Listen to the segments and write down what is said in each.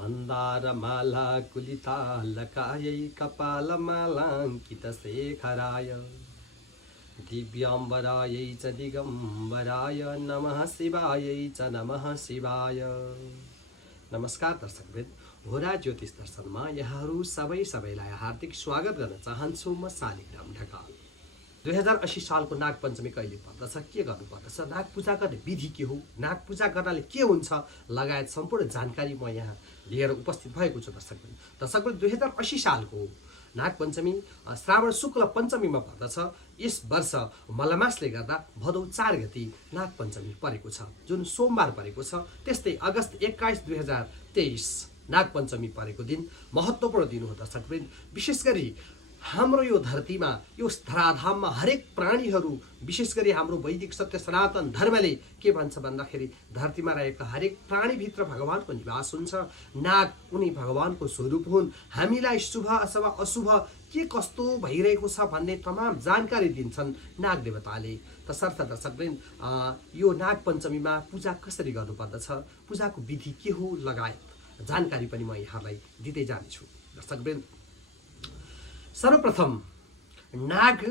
मन्दारमाला कुलितालकायै कपालमालाङ्कितशेखराय दिव्याम्बरायै च दिगम्बराय नमः शिवायै च नमः शिवाय। नमस्कार दर्शकवृन्द, भोरा ज्योतिष दर्शनमा यहाँहरू सबैलाई हार्दिक स्वागत गर्न चाहन्छु। म शालिग्राम ढकाल। 2080 सालको नाग पञ्चमी कहिले पर्दछ, के गर्नुपर्दछ, नाग पूजा गर्ने विधि के हो, नाग पूजा गर्नाले के हुन्छ लगायत सम्पूर्ण जानकारी म यहाँ लिएर उपस्थित भएको छु। दर्शकवृन्द 2080 सालको नाग पञ्चमी श्रावण शुक्ल पञ्चमीमा पर्दछ। यस वर्ष मलमासले गर्दा भदौ 4 गति नाग पञ्चमी परेको छ, जुन सोमबार परेको छ। त्यस्तै अगस्त 21, 2023 नाग पञ्चमी परेको दिन महत्त्वपूर्ण दिन हो दर्शकवृन्द। विशेष गरी हाम्रो यो धरतीमा, यो धराधाममा हरेक प्राणीहरू, विशेष गरी हाम्रो वैदिक सत्य सनातन धर्मले के भन्छ भन्दाखेरि धरतीमा रहेका हरेक प्राणीभित्र भगवानको निवास हुन्छ। नाग उनी भगवानको स्वरूप हुन्। हामीलाई शुभ अथवा अशुभ के कस्तो भइरहेको छ भन्ने तमाम जानकारी दिन्छन् नाग देवताले। तसर्थ दर्शकवृन्द यो नाग पञ्चमीमा पूजा कसरी गर्नुपर्दछ, पूजाको विधि के हो लगायत जानकारी पनि म यहाँलाई दिँदै जानेछु। दर्शकवृन्द सर्वप्रथम नाग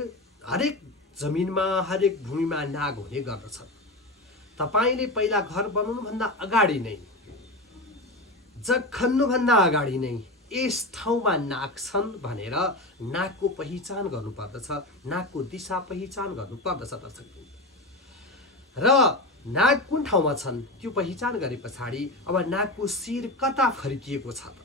हरेक जमिनमा, हरेक भूमिमा नाग हुने गर्दछ। तपाईले पहिला घर बनाउनुभन्दा अगाडि नै, जग खन्नुभन्दा अगाडि नै यस ठाउँमा नाग छन् भनेर नागको पहिचान गर्नुपर्दछ, नागको दिशा पहिचान गर्नुपर्दछ दर्शकवृन्द। र नाग कुन ठाउँमा छन् त्यो पहिचान गरे पछाडि अब नागको शिर कता फर्किएको छ त,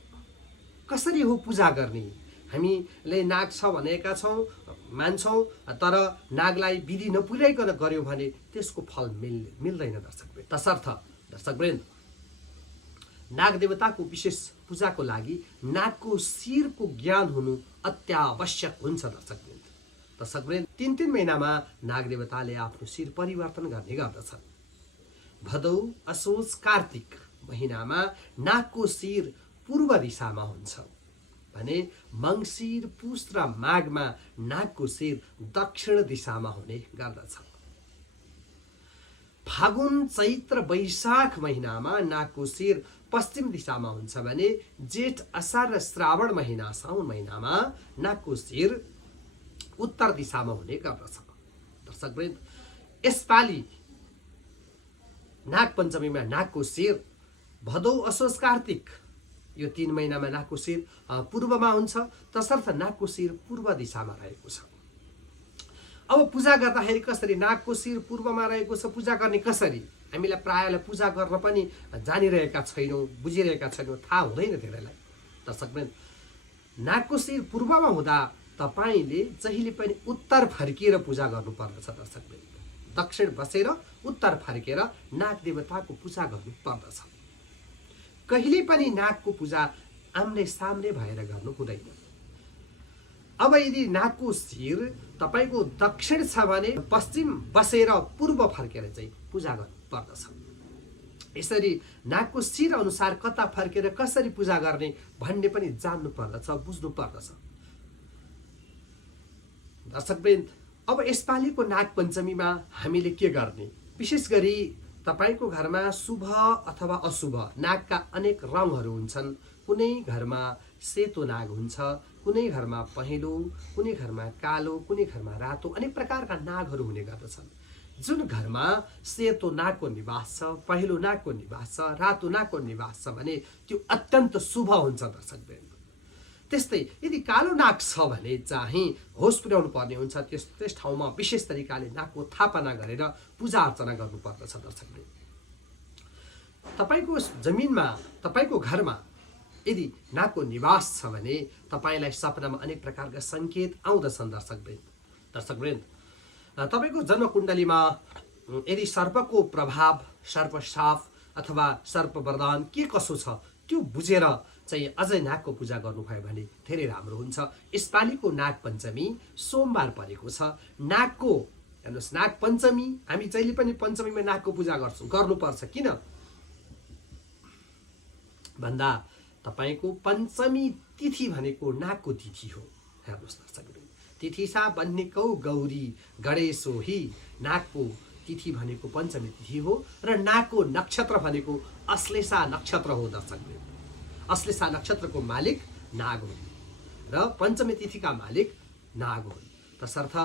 कसरी हो पूजा गर्ने। हामीले नाग छ भनेका छौँ, मान्छौँ, तर नागलाई विधि नपुर्याइकन गर्यो भने त्यसको फल मिल्दैन दर्शकवृन्द। तसर्थ दर्शकवृन्द नाग देवताको विशेष पूजाको लागि नागको शिरको ज्ञान हुनु अत्यावश्यक हुन्छ दर्शकवृन्द। दर्शकवृन्द 3 महिनामा नाग देवताले आफ्नो शिर परिवर्तन गर्ने गर्दछन्। भदौ, असोज, कार्तिक महिनामा नागको शिर पूर्व दिशामा हुन्छ भने मङ्सिर, पुष र माघमा नागको शिर दक्षिण दिशामा हुने गर्दछ। फागुन, चैत्र, वैशाख महिनामा नागको शिर पश्चिम दिशामा हुन्छ भने जेठ, असार र श्रावण महिना, साउन महिनामा नागको शिर उत्तर दिशामा हुने गर्दछ। दर्शकवृन्द यसपालि नाग पञ्चमीमा नागको शिर भदौ, असोज, कार्तिक यो 3 महिनामा नागको शिर पूर्वमा हुन्छ। तसर्थ नागको शिर पूर्व दिशामा रहेको छ। अब पूजा गर्दाखेरि कसरी, नागको शिर पूर्वमा रहेको छ, पूजा गर्ने कसरी, हामीलाई प्रायःलाई पूजा गर्न पनि जानिरहेका छैनौँ, बुझिरहेका छैनौँ, थाहा हुँदैन धेरैलाई। दर्शकवृन्द नागको शिर पूर्वमा हुँदा तपाईँले जहिले पनि उत्तर फर्किएर पूजा गर्नुपर्दछ दर्शकवृन्द। दक्षिण बसेर उत्तर फर्केर नाग देवताको पूजा गर्नुपर्दछ। कहिले पनि नागको पूजा आम्ने सामने भएर गर्नु हुँदैन। अब यदि नागको शिर तपाईको दक्षिण छ भने पश्चिम बसेर पूर्व फर्केर चाहिँ पूजा गर्नुपर्दछ। यसरी नागको शिर अनुसार कता फर्केर कसरी पूजा गर्ने भन्ने पनि जान्नु पर्दछ, बुझ्नु पर्दछ। दर्शकवृन्द अब यसपालिको नाग पञ्चमीमा हामीले के गर्ने, विशेष गरी तपाईको घरमा शुभ अथवा अशुभ नागका अनेक रङहरू हुन्छन्। कुनै घरमा सेतो नाग हुन्छ, कुनै घरमा पहेँलो, कुनै घरमा कालो, कुनै घरमा रातो, अनेक प्रकारका नागहरू हुने गर्दछन्। जुन घरमा सेतो नागको निवास छ, पहेँलो नागको निवास छ, रातो नागको निवास छ भने त्यो अत्यन्त शुभ हुन्छ दर्शकवृन्द। त्यस्तै यदि कालो नाग छ भने चाहिँ होस पुर्याउनु पर्ने हुन्छ। त्यस ठाउँमा विशेष तरिकाले नागको थापना गरेर पूजा अर्चना गर्नुपर्दछ दर्शकवृन्द। तपाईको जमिनमा, तपाईको घरमा यदि नागको निवास छ भने तपाईलाई सपनामा अनेक प्रकारका संकेत आउँदछन् दर्शकवृन्द। तपाईको जन्मकुण्डलीमा यदि सर्पको प्रभाव, सर्प शाप अथवा सर्प वरदान के कसो छ त्यो बुझेर चाहिँ अझै नागको पूजा गर्नुभयो भने धेरै राम्रो हुन्छ। यसपालिको नाग पञ्चमी सोमबार परेको छ। नागको हेर्नुहोस्, नाग पञ्चमी हामी जहिले पनि पञ्चमीमा नागको पूजा गर्नुपर्छ। किन भन्दा तपाईको पञ्चमी तिथि भनेको नागको तिथि हो। हेर्नुहोस् दर्शकवृन्द, तिथिसा बन्निकौ गौरी गणेशोही, नागको तिथि भनेको पञ्चमी तिथि हो र नागको नक्षत्र भनेको अश्लेषा नक्षत्र हो दर्शकवृन्द। अश्लेषा नक्षत्रको मालिक नाग हुन् र पञ्चमी तिथिका मालिक नाग हुन्। तसर्थ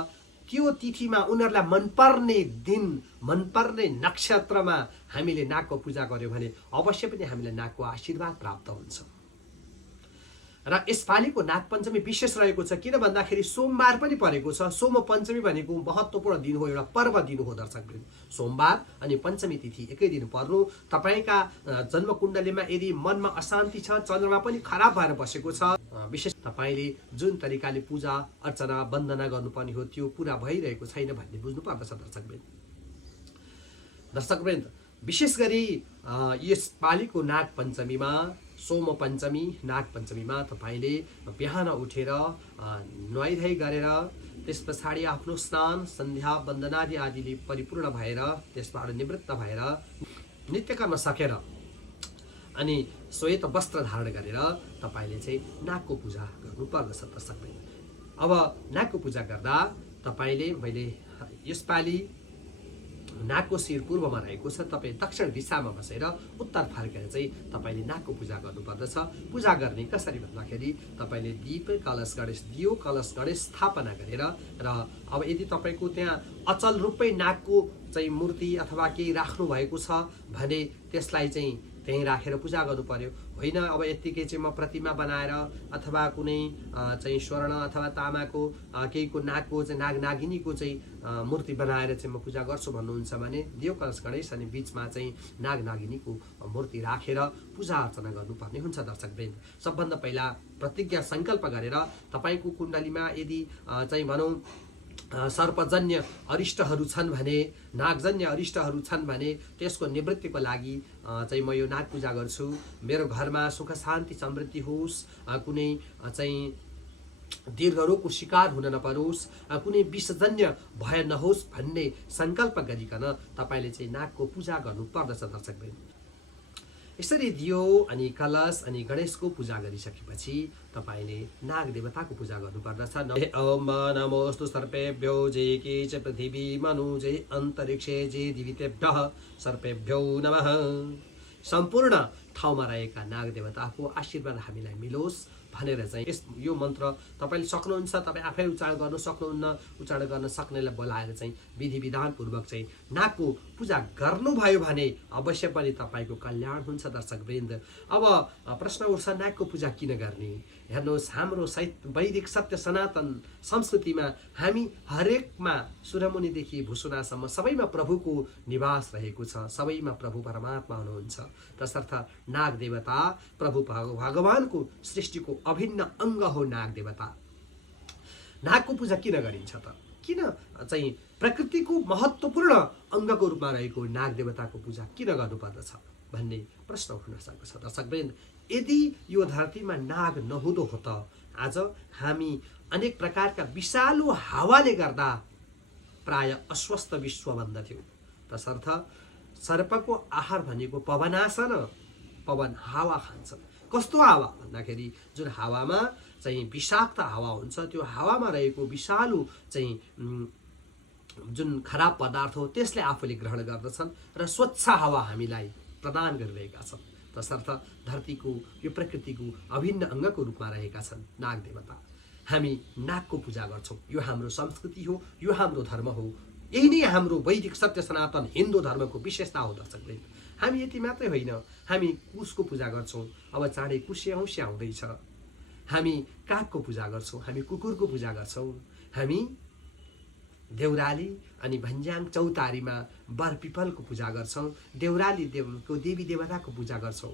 त्यो तिथिमा उनीहरूलाई मनपर्ने दिन मनपर्ने नक्षत्रमा हामीले नागको पूजा गर्यौँ भने अवश्य पनि हामीलाई नागको आशीर्वाद प्राप्त हुन्छ। र यसपालिको नागपञ्चमी विशेष रहेको छ, किन भन्दाखेरि सोमबार पनि परेको छ। सोम पञ्चमी भनेको महत्त्वपूर्ण दिन हो, एउटा पर्व दिन हो दर्शकवृन्द। सोमबार अनि पञ्चमी तिथि एकै दिन पर्नु, तपाईँका जन्मकुण्डलीमा यदि मनमा अशान्ति छ, चन्द्रमा पनि खराब भएर बसेको छ, विशेष तपाईँले जुन तरिकाले पूजा अर्चना वन्दना गर्नुपर्ने हो त्यो पुरा भइरहेको छैन भन्ने बुझ्नु पर्दछ दर्शकवृन्द। विशेष गरी यसपालिको नागपञ्चमीमा सोम पञ्चमी नागपञ्चमीमा तपाईँले बिहान उठेर नुहाइधुवाइ गरेर त्यस पछाडि आफ्नो स्नान सन्ध्या वन्दनादि आदिले परिपूर्ण भएर त्यसबाट निवृत्त भएर नित्य कर्म सकेर अनि श्वेत वस्त्र धारण गरेर तपाईँले चाहिँ नागको पूजा गर्नुपर्दछ दर्शकवृन्द। अब नागको पूजा गर्दा तपाईँले मैले यसपालि नागको शिर पूर्वमा रहेको छ, तपाईँ दक्षिण दिशामा बसेर उत्तर फर्केर चाहिँ तपाईँले नागको पूजा गर्नुपर्दछ। पूजा गर्ने कसरी भन्दाखेरि तपाईँले दियो कलश गणेश स्थापना गरेर र अब यदि तपाईँको त्यहाँ अचल रूपै नागको चाहिँ मूर्ति अथवा केही राख्नु भएको छ भने त्यसलाई चाहिँ त्यहीँ राखेर पूजा गर्नु पर्यो। होइन अब यत्तिकै चाहिँ म प्रतिमा बनाएर अथवा कुनै चाहिँ स्वर्ण अथवा तामाको केहीको नागको चाहिँ नागिनीको चाहिँ मूर्ति बनाएर चाहिँ म पूजा गर्छु भन्नुहुन्छ भने दियो कलश गणेश अनि बिचमा चाहिँ नागिनीको मूर्ति राखेर पूजा अर्चना गर्नुपर्ने हुन्छ दर्शकवृन्द। सबभन्दा पहिला प्रतिज्ञा सङ्कल्प गरेर तपाईँको कुण्डलीमा यदि चाहिँ भनौँ सर्पजन्य अरिष्टहरू छन् भने नागजन्य अरिष्टहरू छन् भने त्यसको निवृत्तिको लागि चाहिँ म यो नाग पूजा गर्छु, मेरो घरमा सुख शान्ति समृद्धि होस्, कुनै चाहिँ दीर्घ रोगको शिकार हुन नपरोस्, कुनै विषजन्य भय नहोस् भन्ने सङ्कल्प गरिकन तपाईँले चाहिँ नागको पूजा गर्नुपर्दछ दर्शकवृन्द। यसरी दियो अनि कलश अनि गणेशको पूजा गरिसकेपछि तपाईँले नाग देवताको पूजा गर्नुपर्दछ। ओम नमोस्तु सर्पेभ्यो जे के च पृथिवी मनु जे अन्तरिक्षे जे दिवितेभ्यः सर्पेभ्यो नमः। सम्पूर्ण ठाउँमा रहेका नाग देवताको आशीर्वाद हामीलाई मिलोस् भनेर चाहिँ यो मन्त्र तपाईँले सक्नुहुन्छ, तपाईँ आफै उच्चारण गर्न सक्नुहुन्न, उच्चारण गर्न सक्नेलाई बोलाएर चाहिँ विधि विधानपूर्वक चाहिँ नागको पूजा गर्नुभयो भने अवश्य पनि तपाईँको कल्याण हुन्छ दर्शकवृन्द। अब प्रश्न उठ्छ नागको पूजा किन गर्ने? हेर्नुहोस्, हाम्रो वैदिक सत्य सनातन संस्कृतिमा हामी हरेकमा सुरमुनिदेखि भुसुनासम्म सबैमा प्रभुको निवास रहेको छ, सबैमा प्रभु परमात्मा हुनुहुन्छ। तसर्थ नाग देवता प्रभु भगवानको सृष्टिको अभिन्न अङ्ग हो नाग देवता। नागको पूजा किन गरिन्छ त? किन चाहिँ प्रकृतिको महत्त्वपूर्ण अङ्गको रूपमा रहेको नाग देवताको पूजा किन गर्नुपर्दछ भन्ने प्रश्न उठ्न सक्छ दर्शकवृन्द। यदि यो धरतीमा नाग नहुँदो हो त आज हामी अनेक प्रकारका विषालु हावाले गर्दा प्राय अस्वस्थ विश्व बन्दथ्यौँ। तसर्थ सर्पको आहार भनेको पवनासन, पवन हावा खान्छ। कस्तो हावा भन्दाखेरि जुन हावामा चाहिँ विषाक्त हावा हुन्छ, त्यो हावामा रहेको विषालु चाहिँ जुन खराब पदार्थ हो त्यसले आफूले ग्रहण गर्दछन् र स्वच्छ हावा हामीलाई प्रदान गरिरहेका छन्। तसर्थ धरतीको यो प्रकृतिको अभिन्न अङ्गको रूपमा रहेका छन् नाग देवता। हामी नागको पूजा गर्छौँ, यो हाम्रो संस्कृति हो, यो हाम्रो धर्म हो, यही नै हाम्रो वैदिक सत्य सनातन हिन्दू धर्मको विशेषता हो दर्शकवृन्द। हामी यति मात्रै होइन, हामी कुशको पूजा गर्छौँ। अब चाँडै कुशे औँसी आउँदैछ, हामी कागको पूजा गर्छौँ, हामी कुकुरको पूजा गर्छौँ, हामी देउराली अनि भन्ज्याङ चौतारीमा बर पिपलको पूजा गर्छौँ, देउराली देवको देवी देवताको पूजा गर्छौँ।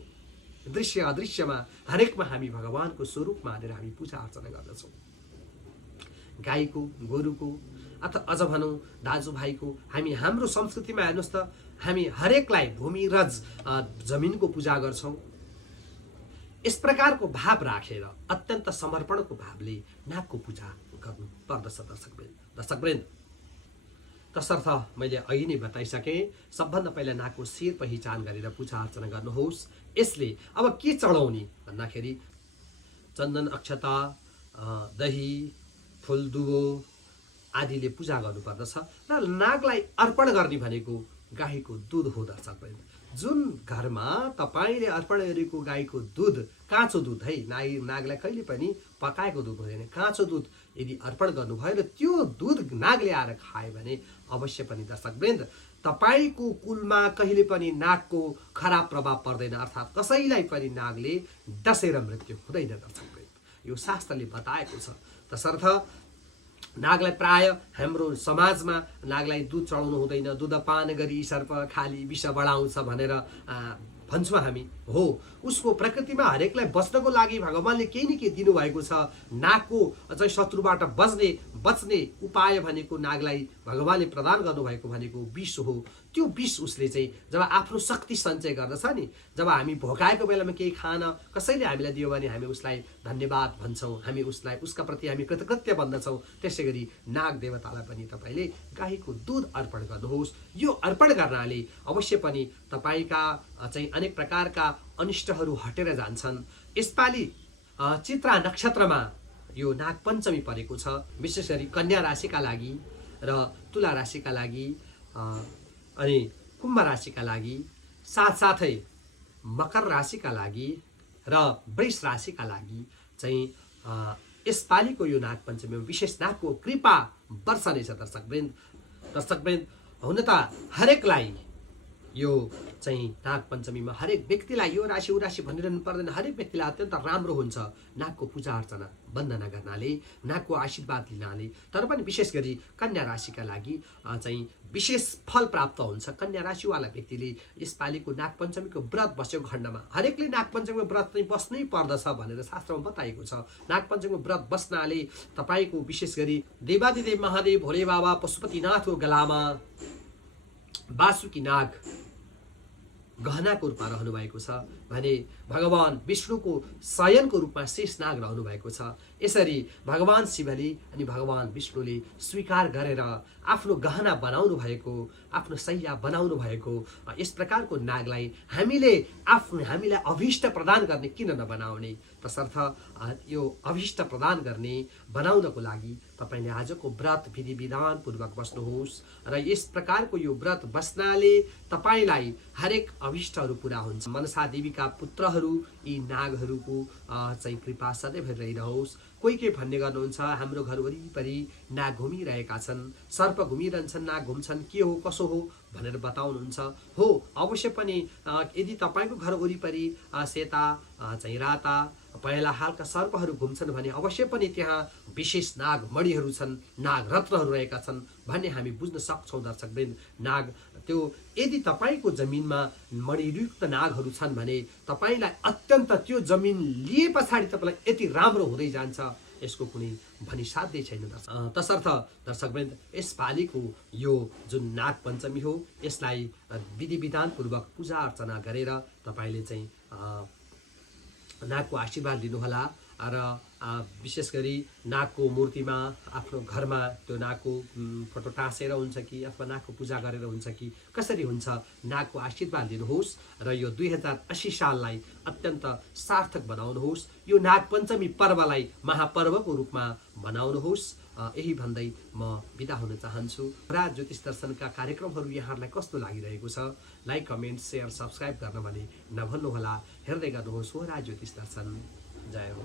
दृश्य अदृश्यमा हरेकमा हामी भगवानको स्वरूप मानेर हामी पूजा अर्चना गर्दछौँ। गाईको, गोरुको अथवा अझ भनौँ दाजुभाइको, हामी हाम्रो संस्कृतिमा हेर्नुहोस् त हामी हरेकलाई भूमिरज जमिनको पूजा गर्छौँ। यस प्रकारको भाव राखेर अत्यन्त समर्पणको भावले नागको पूजा गर्नु पर्दछ दर्शकवृन्द। तसर्थ मैले अघि नै बताइसकेँ, सबभन्दा पहिला नागको शिर पहिचान गरेर पूजा अर्चना गर्नुहोस्। यसले अब के चढाउने भन्दाखेरि चन्दन अक्षता दही फुल दुबो आदिले पूजा गर्नुपर्दछ र नागलाई अर्पण गर्ने भनेको गाईको दुध हो दर्शकवृन्द। जुन घरमा तपाईँले अर्पण गरेको गाईको दुध, काँचो दुध है, नागलाई कहिले पनि पकाएको दुध हुँदैन, काँचो दुध यदि अर्पण गर्नुभयो र त्यो दुध नागले आएर खायो भने अवश्य पनि दर्शकवृन्द तपाईँको कुलमा कहिले पनि नागको खराब प्रभाव पर्दैन, अर्थात् कसैलाई पनि नागले डसेर मृत्यु हुँदैन दर्शकवृन्द, यो शास्त्रले बताएको छ। तसर्थ नागलाई प्राय हाम्रो समाजमा नागलाई दुध चढाउनु हुँदैन, दुधपान गरी सर्प खाली विष बढाउँछ भनेर भन्छौँ हामी। हो, उसको प्रकृतिमा हरेकलाई बच्नको लागि भगवान्ले केही न केही दिनुभएको छ। नागको चाहिँ शत्रुबाट बच्ने उपाय भनेको नागलाई भगवान्ले प्रदान गर्नुभएको भनेको विष हो। त्यो विष उसले चाहिँ जब आफ्नो शक्ति सञ्चय गर्दछ नि, जब हामी भोकाएको बेलामा केही खान कसैले हामीलाई दियो भने हामी उसलाई धन्यवाद भन्छौँ, हामी उसका प्रति हामी कृतज्ञ बन्दछौँ। त्यसै गरी नाग देवतालाई पनि तपाईँले गाईको दुध अर्पण गर्नुहोस्। यो अर्पण गर्नाले अवश्य पनि तपाईँका चाहिँ अनेक प्रकारका अनिष्टहरू हटेर जान्छन्। यसपालि चित्रा नक्षत्रमा यो नागपञ्चमी परेको छ। विशेष गरी कन्या राशिका लागि र तुला राशिका लागि अनि कुम्भ राशिका लागि, साथसाथै मकर राशिका लागि र वृष राशिका लागि चाहिँ यसपालिको यो नागपञ्चमीमा विशेष नागको कृपा वर्षनेछ दर्शकवृन्द। हुन त हरेकलाई यो चाहिँ नागपञ्चमीमा हरेक व्यक्तिलाई यो राशि ऊ राशि भनिरहनु पर्दैन, हरेक व्यक्तिलाई अत्यन्त राम्रो हुन्छ नागको पूजा अर्चना वन्दना गर्नाले, नागको आशीर्वाद लिनाले। तर पनि विशेष गरी कन्या राशिका लागि चाहिँ विशेष फल प्राप्त हुन्छ। कन्या राशिवाला व्यक्तिले यसपालिको नागपञ्चमीको व्रत बसेको खण्डमा, हरेकले नागपञ्चमीको व्रत चाहिँ बस्नै पर्दछ भनेर शास्त्रमा बताएको छ। नागपञ्चमीको व्रत बस्नाले तपाईँको विशेष गरी देवादिदेव महादेव भोले बाबा पशुपतिनाथको गलामा वासुकी नाग गहनाको रूपमा रहनु भएको छ भने भगवान विष्णुको शयनको रूपमा शेष नाग रहनु भएको छ। यसरी भगवान शिवले अनि भगवान विष्णुले स्वीकार गरेर आफ्नो गहना बनाउनु भएको, आफ्नो शैया बनाउनु भएको यस प्रकारको नागलाई हामीलाई अभिष्ट प्रदान गर्ने किन नबनाउने। तसर्थ यो अभिष्ट प्रदान गर्ने बनाउनको लागि तपाईँले आजको व्रत विधि विधान पूर्वक बस्नुहोस् र यस प्रकारको यो व्रत बस्नाले तपाईँलाई हरेक अभिष्टहरू पुरा हुन्छ। मनसा देवीका पुत्रहरू यी नागहरूको चाहिँ कृपा सदैव रहिरहोस्। कोही भन्ने गर्नुहुन्छ हाम्रो घर वरिपरि नाग घुमिरहेका छन्, सर्प घुमिरहन्छन्, नाग घुम्छन्, के हो कसो हो भनेर बताउनुहुन्छ। हो, अवश्य पनि यदि तपाईँको घर वरिपरि सेता चाहिँ राता पहेँला हालका सर्पहरू घुम्छन् भने अवश्य पनि त्यहाँ विशेष नाग मणिहरू छन्, नाग रत्नहरू रहेका छन् भन्ने हामी बुझ्न सक्छौँ दर्शकवृन्द। नाग त्यो यदि तपाईँको जमिनमा मणियुक्त नागहरू छन् भने तपाईँलाई अत्यन्त त्यो जमिन लिए पछाडि तपाईँलाई यति राम्रो हुँदै जान्छ, यसको कुनै भनिसाध्यै छैन। तसर्थ दर्शकवृन्द यसपालिको यो जुन नागपञ्चमी हो यसलाई विधि विधानपूर्वक पूजा अर्चना गरेर तपाईँले चाहिँ नागको आशीर्वाद लिनुहोला र विशेष गरी नागको मूर्तिमा आफ्नो घरमा त्यो नागको फोटो टाँसेर हुन्छ कि अथवा नागको पूजा गरेर हुन्छ कि कसरी हुन्छ, नागको आशीर्वाद लिनुहोस् र यो 2080 साललाई अत्यन्त सार्थक बनाउनुहोस्। यो नागपञ्चमी पर्वलाई महापर्वको रूपमा मनाउनुहोस्। यही भन्दै म बिदा हुन चाहन्छु। राज ज्योतिष दर्शनका कार्यक्रमहरू यहाँहरूलाई कस्तो लागिरहेको छ, लाइक कमेन्ट शेयर सब्सक्राइब गर्न भने नभन्नुहोला। हेर्दै गर्नुहोस् हो राज ज्योतिष दर्शन। जय हो।